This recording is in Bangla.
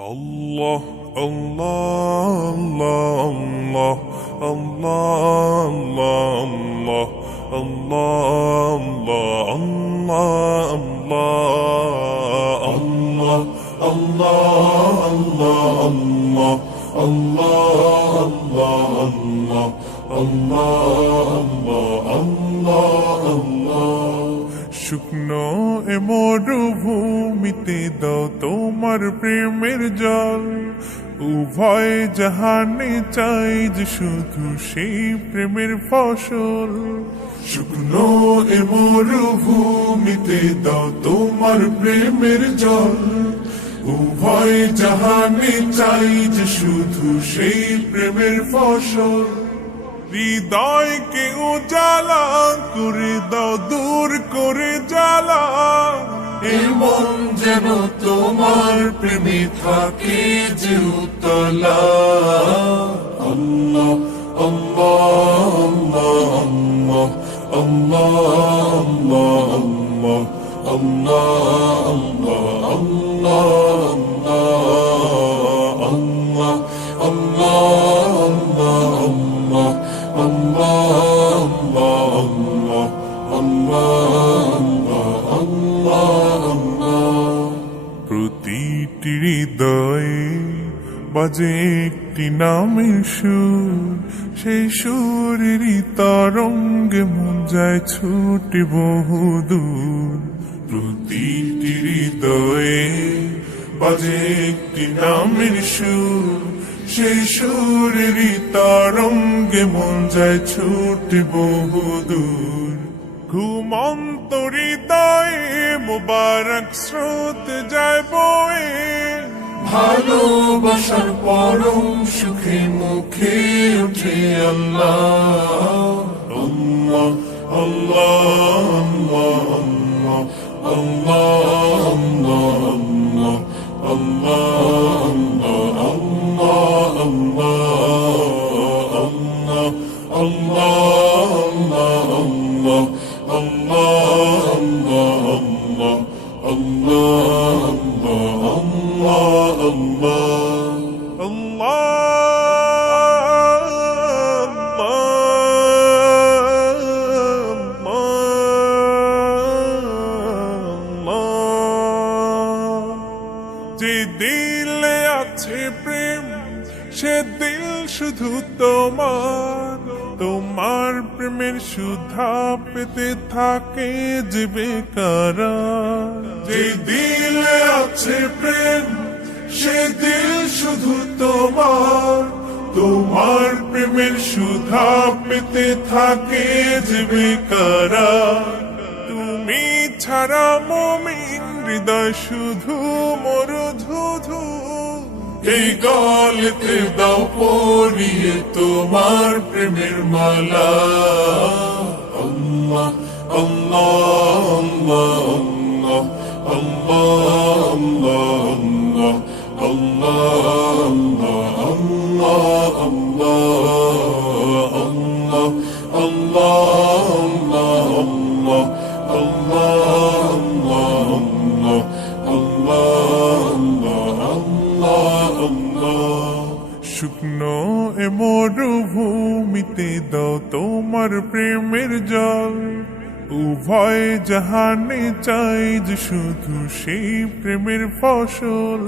Allah, Allah, Allah, Allah, Allah, Allah, Allah, Allah, Allah, Allah, শুকনো এ মরুভূমিতে দাও তোমার প্রেমের জল, উভয় জাহানে চাই যে শুধু সেই প্রেমের ফসল। শুকনো এ মরুভূমিতে দাও তোমার প্রেমের জল, উভয় জাহানে চাই যে শুধু সেই প্রেমের ফসল। হৃদয়কে উজালা করে দাও, দূর করে জ্বালা, এমন যেন তোমার প্রেমে থাকে যে উতলা। আল্লাহ আল্লাহ আল্লাহ আল্লাহ আল্লাহ আল্লাহ আল্লাহ প্রতিটি হৃদয়ে বাজে একটি নামের সুর, সেই সুরেরই তরঙ্গে মন যায় ছুটে বহুদূর। প্রতিটি হৃদয়ে বাজে একটি নামের সুর, সেই সুরেরই তরঙ্গে মন যায় ছুটে বহুদূর। ঘুমন্ত হৃদয়ে মুবারক স্রোত যায় বয়ে, ভালোবাসার পরম সুখে মুখে উঠে আল্লাহ আল্লাহ আল্লাহ আল্লাহ আল্লাহ আল্লাহ যে দিলে আছে প্রেম, সে দিল শুধু তোমার, তোমার প্রেমের সুধা পেতে থাকে যে বেকারার। যে দিলে আছে প্রেম, সে দিল শুধু তোমার, তোমার প্রেমের সুধা পেতে থাকে যে বেকারার। তুমি ছাড়া মুমিন হৃদয় শুধু মরুধুধু, এই গলেতে দাও পরিয়ে তোমার প্রেমের মালা। আল্লাহ আল্লাহ আল্লাহ আল্লাহ আল্লাহ আল্লাহ শুকনো এ মরুভূমিতে দাও তোমার প্রেমের জল, উভয় জাহানে চাই যে শুধু সেই প্রেমের ফসল।